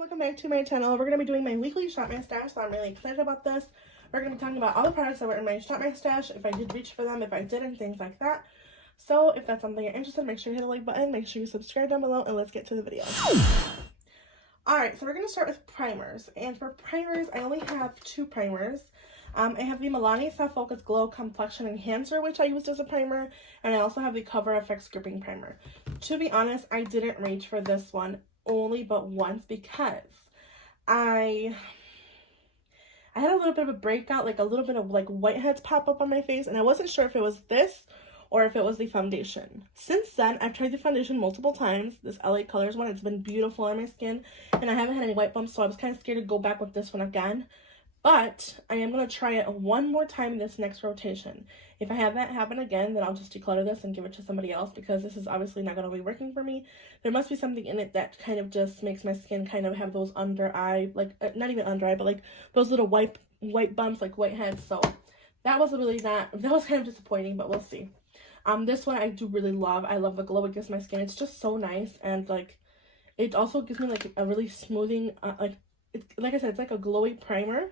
welcome back to my channel. We're going to be doing my weekly shop my stash, so I'm really excited about this. We're going to be talking about all the products that were in my shop my stash, if I did reach for them, if I didn't, things like that. So if that's something you're interested in, make sure you hit the like button, make sure you subscribe down below, and let's get to the video. Alright, so we're going to start with primers. And for primers, I only have two primers. I have the Milani Soft Focus Glow Complexion Enhancer, which I used as a primer, and I also have the Cover FX Gripping Primer. To be honest, I didn't reach for this one only but once because I had a little bit of a breakout, like a little bit of like whiteheads pop up on my face, and I wasn't sure if it was this or if it was the foundation. Since then, I've tried the foundation multiple times, this LA Colors one. It's been beautiful on my skin, and I haven't had any white bumps, so I was kind of scared to go back with this one again. But I am going to try it one more time this next rotation. If I have that happen again, then I'll just declutter this and give it to somebody else, because this is obviously not going to be working for me. There must be something in it that kind of just makes my skin kind of have those under eye, like not even under eye, but like those little white bumps, like whiteheads. So that was really that was kind of disappointing, but we'll see. This one I do really love. I love the glow it gives my skin. It's just so nice, and like it also gives me like a really smoothing, like I said, it's like a glowy primer.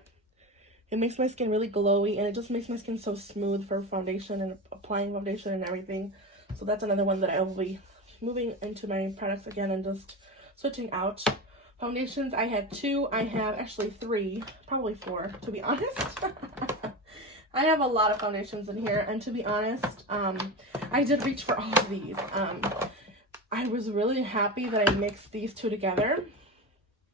It makes my skin really glowy, and it just makes my skin so smooth for foundation and applying foundation and everything. So that's another one that I will be moving into my products again and just switching out. Foundations, I had two. I have actually three, probably four, to be honest. I have a lot of foundations in here, and to be honest, I did reach for all of these. I was really happy that I mixed these two together.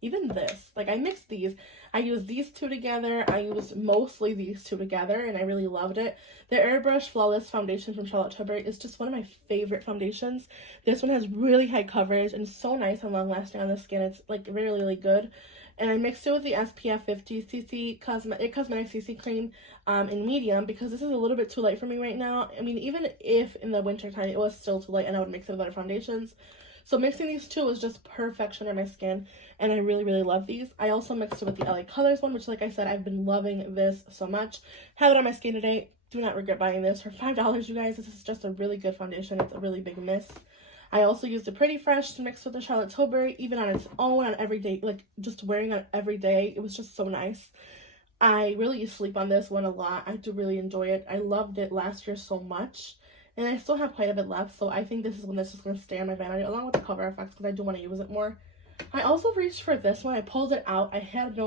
Even this, like I mixed these. I used these two together. I used mostly these two together, and I really loved it. The Airbrush Flawless Foundation from Charlotte Tilbury is just one of my favorite foundations. This one has really high coverage and so nice and long lasting on the skin. It's like really, really good. And I mixed it with the SPF 50 CC Cosmetic CC Cream in medium, because this is a little bit too light for me right now. I mean, even if in the winter time it was still too light and I would mix it with other foundations. So mixing these two was just perfection on my skin, and I really, really love these. I also mixed it with the LA Colors one, which, like I said, I've been loving this so much. Have it on my skin today. Do not regret buying this for $5, you guys. This is just a really good foundation. It's a really big miss. I also used the Pretty Fresh to mix with the Charlotte Tilbury, even on its own, on everyday, like just wearing it every day. It was just so nice. I really used to sleep on this one a lot. I do really enjoy it. I loved it last year so much. And I still have quite a bit left, so I think this is one that's just going to stay on my vanity, along with the Cover FX, because I do want to use it more. I also reached for this one. I pulled it out. I had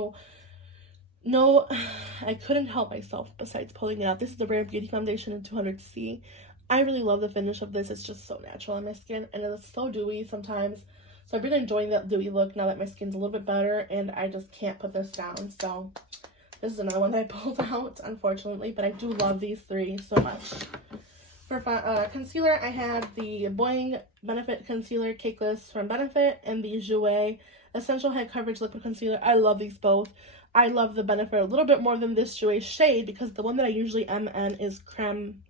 I couldn't help myself besides pulling it out. This is the Rare Beauty Foundation in 200C. I really love the finish of this. It's just so natural on my skin, and it's so dewy sometimes. So I've been enjoying that dewy look now that my skin's a little bit better, and I just can't put this down. So this is another one that I pulled out, unfortunately, but I do love these three so much. For concealer, I had the Boing Benefit Concealer Cakeless from Benefit and the Jouer Essential Head Coverage Liquid Concealer. I love these both. I love the Benefit a little bit more than this Jouer shade, because the one that I usually am in is Creme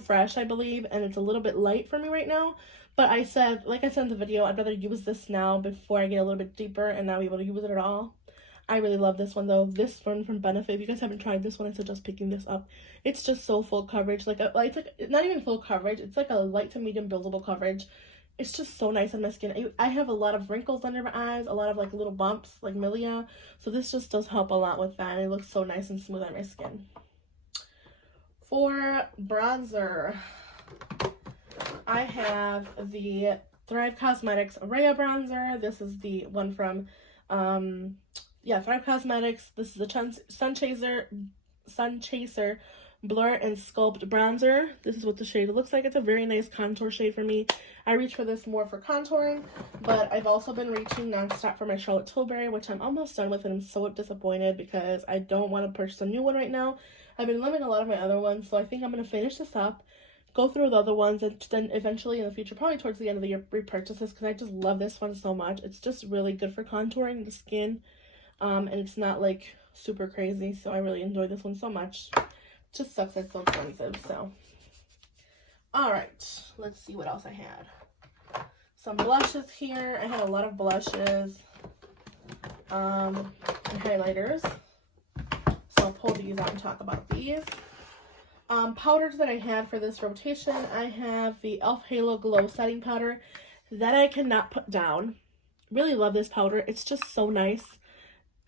Fresh, I believe, and it's a little bit light for me right now. But I said, like I said in the video, I'd rather use this now before I get a little bit deeper and not be able to use it at all. I really love this one though. This one from Benefit. If you guys haven't tried this one, I suggest picking this up. It's just so full coverage. It's like not even full coverage. It's like a light to medium buildable coverage. It's just so nice on my skin. I have a lot of wrinkles under my eyes, a lot of like little bumps, like milia. So this just does help a lot with that. And it looks so nice and smooth on my skin. For bronzer, I have the Thrive Cosmetics Rhea bronzer. This is the one from Thrive Cosmetics. This is the Sun Chaser Blur and Sculpt Bronzer. This is what the shade looks like. It's a very nice contour shade for me. I reach for this more for contouring, but I've also been reaching nonstop for my Charlotte Tilbury, which I'm almost done with, and I'm so disappointed because I don't want to purchase a new one right now. I've been loving a lot of my other ones, so I think I'm going to finish this up, go through the other ones, and then eventually in the future, probably towards the end of the year, repurchase this, because I just love this one so much. It's just really good for contouring the skin. And it's not like super crazy, so I really enjoy this one so much. Just sucks it's so expensive. So alright, let's see what else I had. Some blushes here. I had a lot of blushes and highlighters, so I'll pull these out and talk about these. Powders that I had for this rotation, I have the e.l.f. Halo Glow Setting Powder that I cannot put down. Really love this powder. It's just so nice.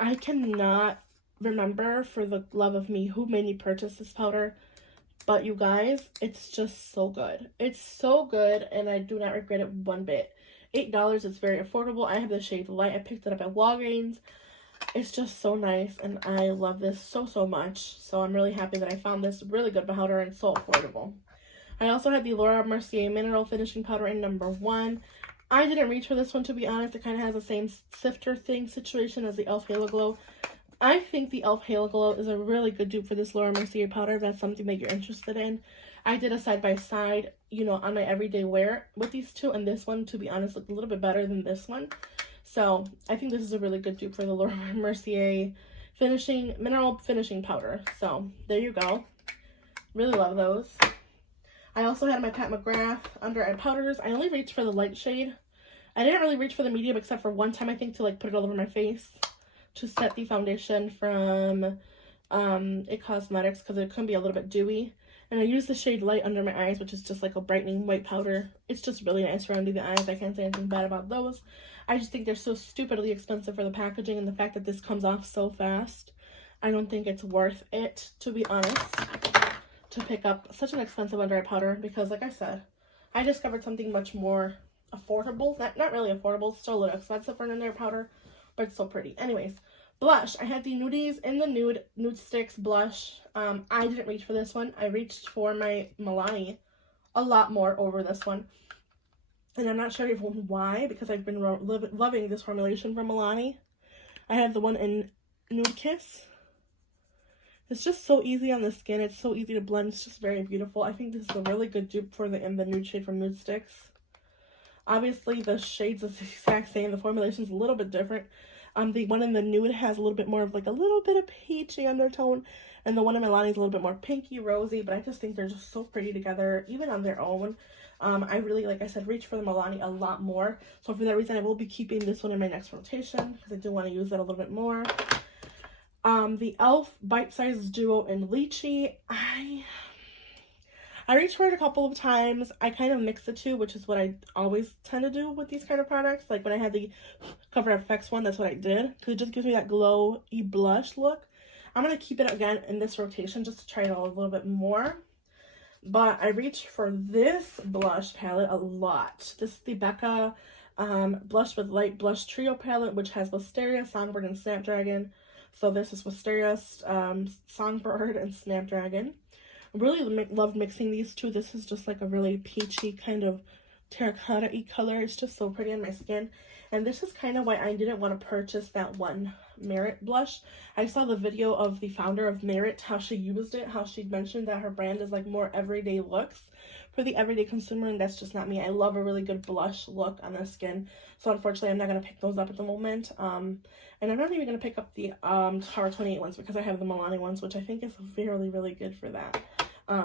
I cannot remember for the love of me who made me purchase this powder, but you guys, it's just so good. It's so good, and I do not regret it one bit. $8, it's very affordable. I have the shade Light. I picked it up at Walgreens. It's just so nice, and I love this so, so much. So I'm really happy that I found this really good powder and so affordable. I also had the Laura Mercier Mineral Finishing Powder in number 1. I didn't reach for this one, to be honest. It kind of has the same sifter thing situation as the e.l.f. Halo Glow. I think the e.l.f. Halo Glow is a really good dupe for this Laura Mercier powder if that's something that you're interested in. I did a side-by-side, you know, on my everyday wear with these two, and this one, to be honest, looked a little bit better than this one. So I think this is a really good dupe for the Laura Mercier Mineral Finishing Powder. So there you go. Really love those. I also had my Pat McGrath under eye powders. I only reached for the light shade. I didn't really reach for the medium except for one time, I think, to like put it all over my face to set the foundation from It Cosmetics because it can be a little bit dewy. And I used the shade Light under my eyes, which is just like a brightening white powder. It's just really nice for under the eyes. I can't say anything bad about those. I just think they're so stupidly expensive for the packaging and the fact that this comes off so fast. I don't think it's worth it, to be honest, to pick up such an expensive under eye powder because, like I said, I discovered something much more affordable. Not really affordable, still a little expensive for an under eye powder, but it's so pretty. Anyways, blush. I had the Nudies in the Nude Sticks blush. I didn't reach for this one. I reached for my Milani a lot more over this one. And I'm not sure even why, because I've been loving this formulation from Milani. I have the one in Nude Kiss. It's just so easy on the skin. It's so easy to blend. It's just very beautiful. I think this is a really good dupe for the nude shade from Nude Sticks. Obviously, the shades are the exact same. The formulation's a little bit different. The one in the nude has a little bit more of like a little bit of peachy undertone. And the one in Milani's a little bit more pinky, rosy. But I just think they're just so pretty together, even on their own. I really, like I said, reach for the Milani a lot more. So for that reason, I will be keeping this one in my next rotation because I do want to use that a little bit more. The e.l.f. Bite Size Duo in Lychee. I reached for it a couple of times. I kind of mix the two, which is what I always tend to do with these kind of products. Like when I had the Cover FX one, that's what I did. Because it just gives me that glowy blush look. I'm going to keep it again in this rotation just to try it out a little bit more. But I reached for this blush palette a lot. This is the Becca Blush with Light Blush Trio palette, which has Wisteria, Songbird, and Snapdragon. So this is Wisteria, Songbird, and Snapdragon. I really loved mixing these two. This is just like a really peachy kind of terracotta-y color. It's just so pretty on my skin. And this is kind of why I didn't want to purchase that one Merit blush. I saw the video of the founder of Merit, how she used it, how she mentioned that her brand is like more everyday looks for the everyday consumer, and that's just not me. I love a really good blush look on the skin. So unfortunately, I'm not going to pick those up at the moment. And I'm not even going to pick up the Tower 28 ones because I have the Milani ones, which I think is really, really good for that.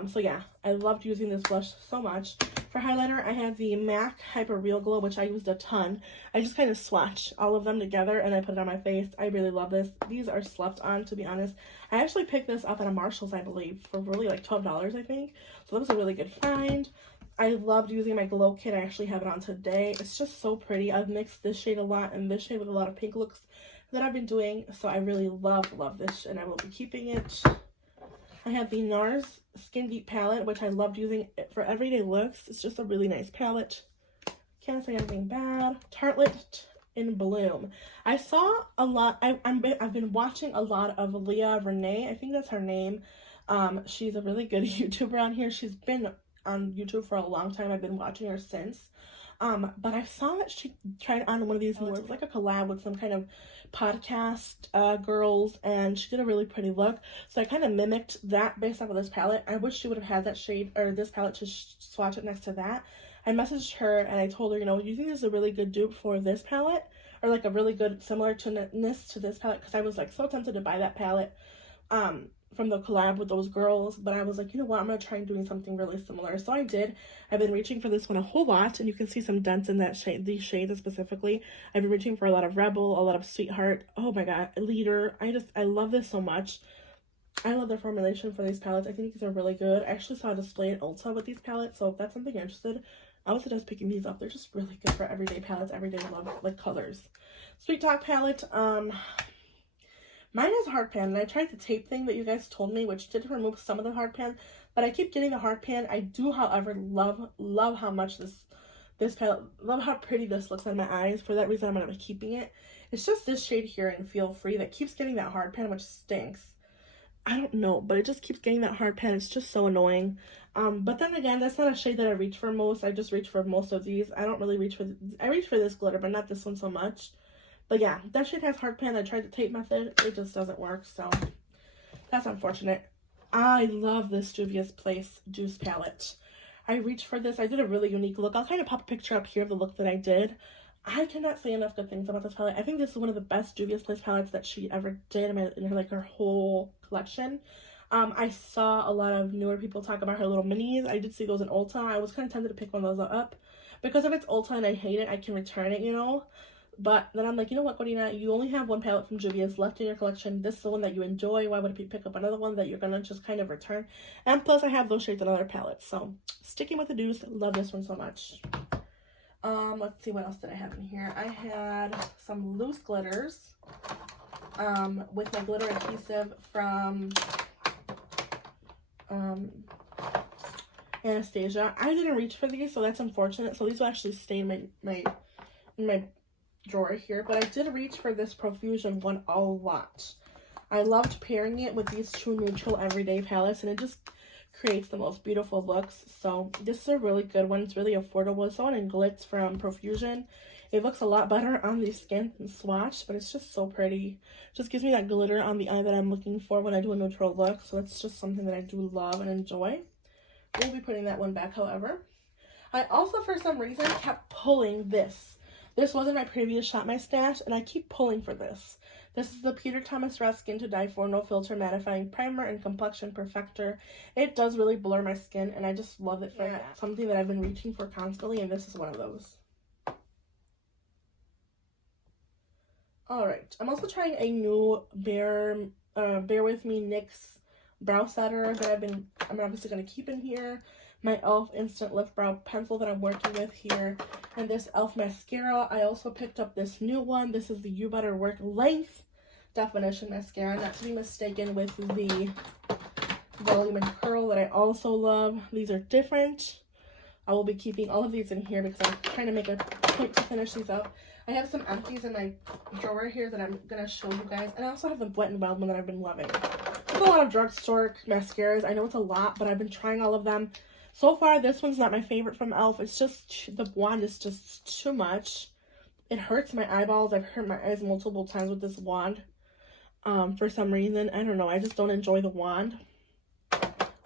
So yeah, I loved using this blush so much. For highlighter, I had the MAC Hyper Real Glow, which I used a ton. I just kind of swatched all of them together and I put it on my face. I really love this. These are slept on, to be honest. I actually picked this up at a Marshall's, I believe, for really like $12, I think. So that was a really good find. I loved using my glow kit. I actually have it on today. It's just so pretty. I've mixed this shade a lot and this shade with a lot of pink looks that I've been doing. So I really love this, and I will be keeping it. I have the Nars Skin Deep palette, which I loved using it for everyday looks. It's just a really nice palette. Can't say anything bad. Tartelette in Bloom. I saw a lot. I've been watching a lot of Leah Renee. I think that's her name. She's a really good YouTuber on here. She's been on YouTube for a long time. I've been watching her since. But I saw that she tried on one of these more like a collab with some kind of podcast girls, and she did a really pretty look. So I kind of mimicked that based off of this palette. I wish she would have had that shade or this palette to swatch it next to that. I messaged her and I told her, you know, you think this is a really good dupe for this palette, or like a really good similar to this palette, because I was like so tempted to buy that palette from the collab with those girls, but I was like, you know what, I'm gonna try doing something really similar. So I did. I've been reaching for this one a whole lot, and you can see some dents in that shade, these shades specifically. I've been reaching for a lot of Rebel, a lot of Sweetheart. Oh my god, Leader. I love this so much. I love the formulation for these palettes. I think these are really good. I actually saw a display at Ulta with these palettes, so if that's something you're interested, I would suggest picking these up. They're just really good for everyday palettes, everyday love, like, colors. Sweet Talk palette. Mine has a hard pan, and I tried the tape thing that you guys told me, which did remove some of the hard pan, but I keep getting the hard pan. I do, however, love how much this palette, love how pretty this looks on my eyes. For that reason, I'm going to be keeping it. It's just this shade here in Feel Free that keeps getting that hard pan, which stinks. I don't know, but it just keeps getting that hard pan. It's just so annoying. But then again, that's not a shade that I reach for most. I just reach for most of these. I don't really reach for, I reach for this glitter, but not this one so much. But yeah, that shade has hard pan. I tried the tape method. It just doesn't work, so that's unfortunate. I love this Juvia's Place Juice palette. I reached for this. I did a really unique look. I'll kind of pop a picture up here of the look that I did. I cannot say enough good things about this palette. I think this is one of the best Juvia's Place palettes that she ever did in her whole collection. I saw a lot of newer people talk about her little minis. I did see those in Ulta. I was kind of tempted to pick one of those up. Because if it's Ulta and I hate it, I can return it, you know. But then I'm like, you know what, Noreena, you only have one palette from Juvia's left in your collection. This is the one that you enjoy. Why would you pick up another one that you're going to just kind of return? And plus, I have those shades in other palettes. So, sticking with the deuce. Love this one so much. Let's see, what else did I have in here? I had some loose glitters with my glitter adhesive from Anastasia. I didn't reach for these, so that's unfortunate. So these will actually stay in my drawer here, but I did reach for this Profusion one a lot. I loved pairing it with these two neutral everyday palettes, and it just creates the most beautiful looks. So this is a really good one. It's really affordable. It's the one in Glitz from Profusion. It looks a lot better on the skin than swatch, but it's just so pretty. Just gives me that glitter on the eye that I'm looking for when I do a neutral look. So it's just something that I do love and enjoy. We'll be putting that one back, however. I also, for some reason, kept pulling this. This wasn't my previous Shop My Stash, and I keep pulling for this. This is the Peter Thomas Roth Skin to Die For No Filter Mattifying Primer and Complexion Perfector. It does really blur my skin, and I just love it for that. Something that I've been reaching for constantly, and this is one of those. Alright, I'm also trying a new Bear With Me NYX Brow Setter that I'm obviously going to keep in here. My e.l.f. Instant Lift Brow Pencil that I'm working with here. And this e.l.f. Mascara. I also picked up this new one. This is the You Better Work Length Definition Mascara. Not to be mistaken with the Volume and Curl that I also love. These are different. I will be keeping all of these in here because I'm trying to make a point to finish these up. I have some empties in my drawer here that I'm going to show you guys. And I also have the Wet n Wild one that I've been loving. There's a lot of drugstore mascaras. I know it's a lot, but I've been trying all of them. So far, this one's not my favorite from e.l.f. It's just, the wand is just too much. It hurts my eyeballs. I've hurt my eyes multiple times with this wand. For some reason. I don't know. I just don't enjoy the wand.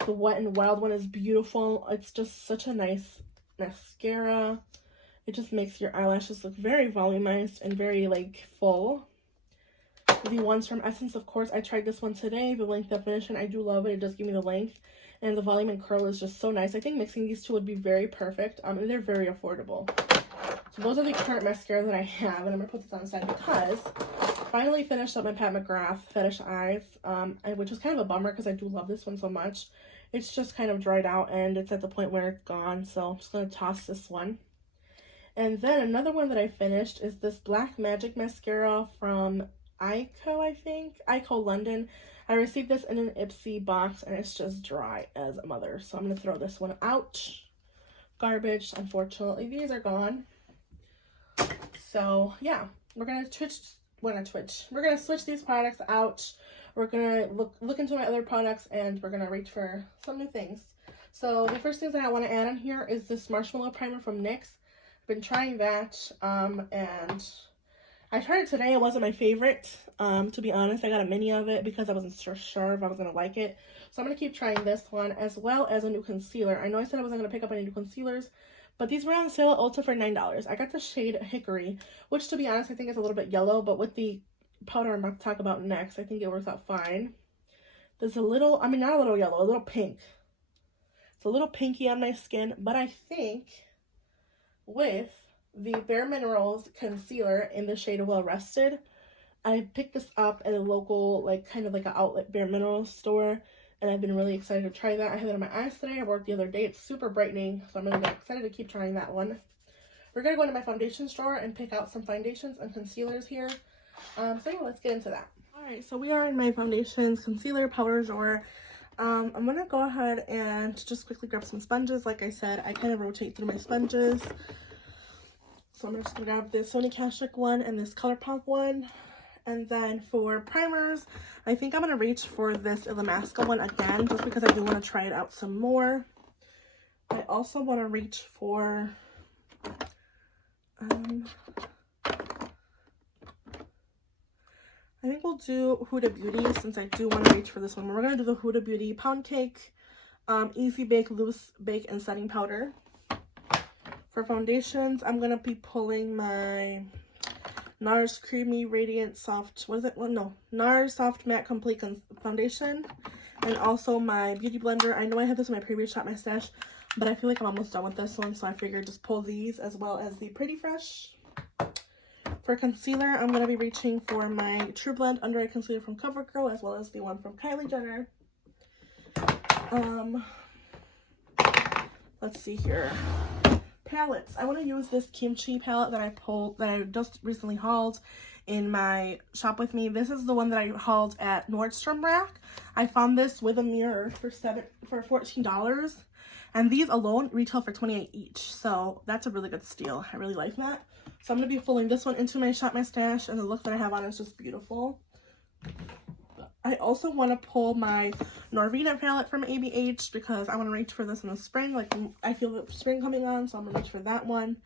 The Wet n Wild one is beautiful. It's just such a nice mascara. It just makes your eyelashes look very volumized and very, like, full. The ones from Essence, of course, I tried this one today. The length definition, I do love it. It does give me the length. And the volume and curl is just so nice. I think mixing these two would be very perfect. And they're very affordable. So those are the current mascaras that I have. And I'm going to put this on the side because I finally finished up my Pat McGrath Fetish Eyes. Which is kind of a bummer because I do love this one so much. It's just kind of dried out and it's at the point where it's gone. So I'm just going to toss this one. And then another one that I finished is this Black Magic Mascara from Ico, I think. Ico London. I received this in an Ipsy box and it's just dry as a mother. So I'm going to throw this one out. Garbage, unfortunately. These are gone. So yeah, we're going to We're going to switch these products out. We're going to look into my other products and we're going to reach for some new things. So the first things that I want to add on here is this Marshmallow Primer from NYX. I've been trying that and I tried it today. It wasn't my favorite, to be honest. I got a mini of it because I wasn't sure if I was going to like it. So I'm going to keep trying this one as well as a new concealer. I know I said I wasn't going to pick up any new concealers, but these were on sale at Ulta for $9. I got the shade Hickory, which to be honest, I think is a little bit yellow, but with the powder I'm about to talk about next, I think it works out fine. There's a little, I mean, not a little yellow, a little pink. It's a little pinky on my skin, but I think with the Bare Minerals concealer in the shade Well Rested, I picked this up at a local, like, kind of like an outlet Bare Minerals store. and I've been really excited to try that. I had it on my eyes today. I wore it the other day. It's super brightening, so I'm really excited to keep trying that one. We're going to go into my foundations drawer and pick out some foundations and concealers here. So yeah, let's get into that. Alright, so we are in my foundations, concealer, powder drawer. I'm going to go ahead and just quickly grab some sponges. Like I said, I kind of rotate through my sponges. So I'm just going to grab this Sony Kashuk one and this ColourPop one. And then for primers, I think I'm going to reach for this Illamasqua one again, just because I do want to try it out some more. I also want to reach for... I think we'll do Huda Beauty, since I do want to reach for this one. We're going to do the Huda Beauty Pound Cake, Easy Bake, Loose Bake, and Setting Powder. For foundations, I'm going to be pulling my Nars Creamy Radiant Soft, what is it? Well, no, Nars Soft Matte Complete Foundation. And also my Beauty Blender. I know I had this in my previous Shop My Stash, but I feel like I'm almost done with this one, so I figured just pull these as well as the Pretty Fresh. For concealer, I'm going to be reaching for my True Blend Under Eye Concealer from CoverGirl, as well as the one from Kylie Jenner. Let's see here. Palettes. I want to use this Kimchi palette that I just recently hauled in my Shop With Me. This is the one that I hauled at Nordstrom Rack. I found this with a mirror for $14. And these alone retail for $28 each. So that's a really good steal. I really like that. So I'm going to be pulling this one into my Shop My Stash, and the look that I have on is just beautiful. I also want to pull my Noreena palette from ABH because I want to reach for this in the spring. Like, I feel the spring coming on, so I'm going to reach for that one.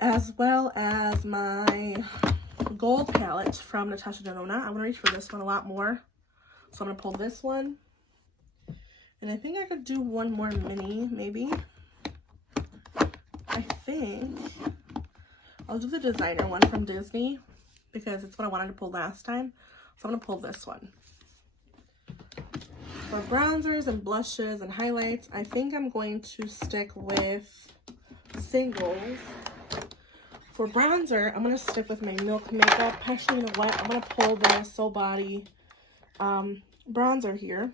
As well as my gold palette from Natasha Denona. I want to reach for this one a lot more. So I'm going to pull this one. And I think I could do one more mini, maybe. I think I'll do the designer one from Disney because it's what I wanted to pull last time. So I'm going to pull this one. For bronzers and blushes and highlights, I think I'm going to stick with singles. For bronzer, I'm going to stick with my Milk Makeup. Actually, you know what? I'm going to pull the Soul Body bronzer here.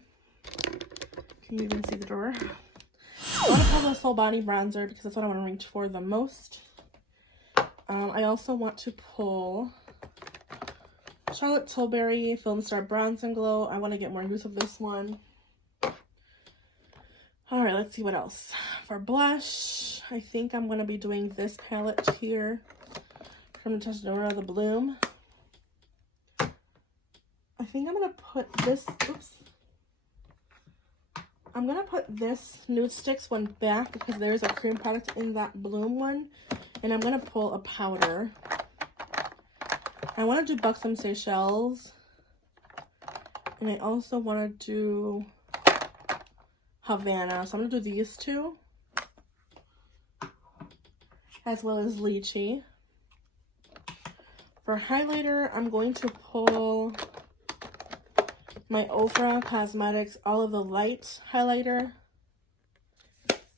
Can you even see the drawer? I want to pull the Soul Body bronzer because that's what I want to reach for the most. I also want to pull Charlotte Tilbury Film Star Bronze and Glow. I want to get more use of this one. Alright, let's see what else. For blush, I think I'm going to be doing this palette here from Natasha Denona, the Bloom. I think I'm going to put this, I'm going to put this Nude Sticks one back because there's a cream product in that Bloom one. And I'm going to pull a powder. I want to do Buxom Seychelles. And I also want to do Havana. So I'm going to do these two. As well as Lychee. For highlighter, I'm going to pull my Ofra Cosmetics All of the Light highlighter.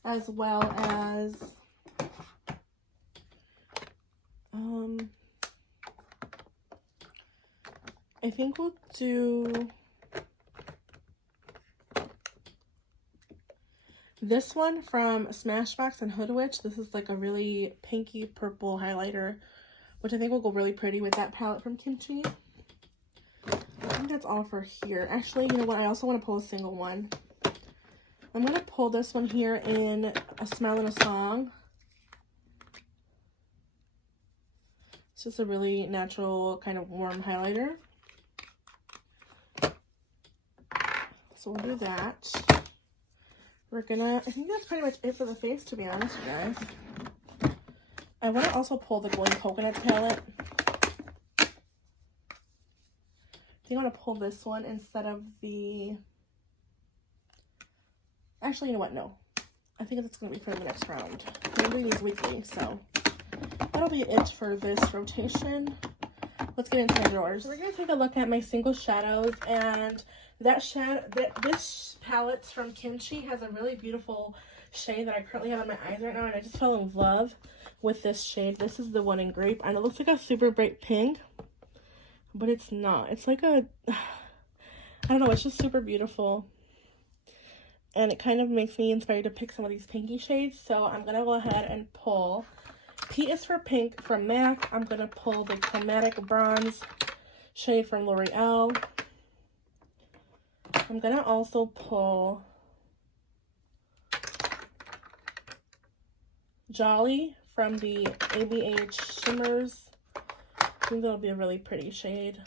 As well as I think we'll do this one from Smashbox and Hood Witch. This is like a really pinky purple highlighter, which I think will go really pretty with that palette from Kimchi. I think that's all for here. Actually, you know what? I also want to pull a single one. I'm going to pull this one here in A Smile and a Song. It's just a really natural kind of warm highlighter. So we'll do that. We're gonna, I think that's pretty much it for the face, to be honest, you guys. I want to also pull the Golden Coconut palette. I think I want to pull this one instead of the, actually, you know what, no. I think that's going to be for the next round. I'm doing these weekly, so that'll be it for this rotation. Let's get into my drawers. So we're going to take a look at my single shadows, and this palette from Kimchi has a really beautiful shade that I currently have on my eyes right now, and I just fell in love with this shade. This is the one in Grape, and it looks like a super bright pink, but it's not. It's like a, I don't know, it's just super beautiful. and it kind of makes me inspired to pick some of these pinky shades. So I'm going to go ahead and pull P is for Pink from MAC. I'm going to pull the Chromatic Bronze shade from L'Oreal. I'm going to also pull Jolly from the ABH Shimmers. I think that'll be a really pretty shade.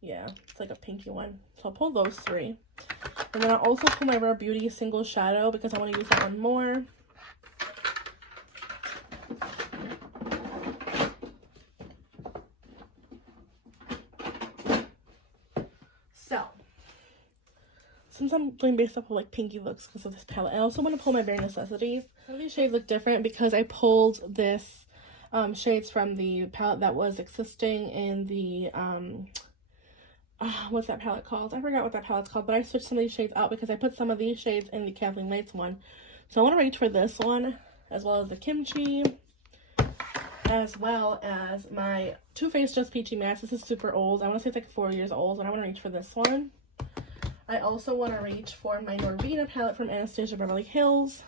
Yeah, it's like a pinky one. So I'll pull those three. And then I'll also pull my Rare Beauty Single Shadow because I want to use that one more. So, since I'm doing based off of like pinky looks because of this palette, I also want to pull my Bare Necessities. Some of these shades look different because I pulled this shades from the palette that was existing in the what's that palette called? I forgot what that palette's called, but I switched some of these shades out because I put some of these shades in the Kathleen Lights one. So I want to reach for this one, as well as the Kimchi, as well as my Too Faced Just Peachy Matte. This is super old. I want to say it's like 4 years old, and I want to reach for this one. I also want to reach for my Noreena palette from Anastasia Beverly Hills.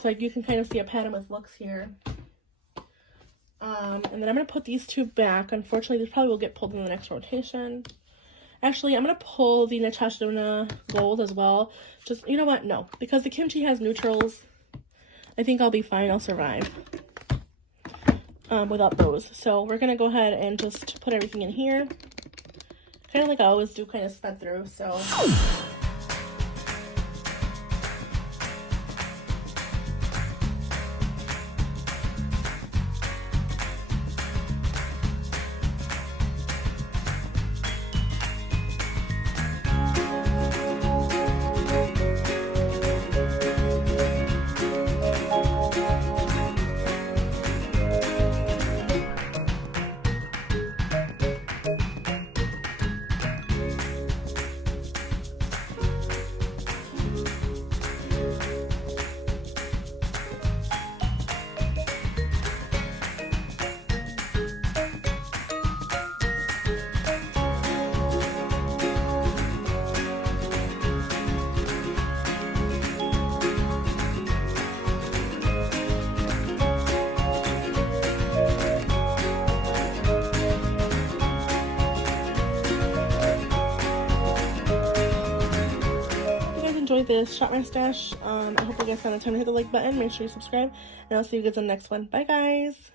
So you can kind of see a pattern with looks here. And then I'm going to put these two back. Unfortunately, these probably will get pulled in the next rotation. Actually, I'm going to pull the Natasha Denona Gold as well. Just, you know what? No. Because the Kimchi has neutrals, I think I'll be fine. I'll survive without those. So we're going to go ahead and just put everything in here. Kind of like I always do, kind of sped through. So... enjoyed this Shop My Stash. I hope you guys found the time to hit the like button. Make sure you subscribe, and I'll see you guys in the next one. Bye, guys.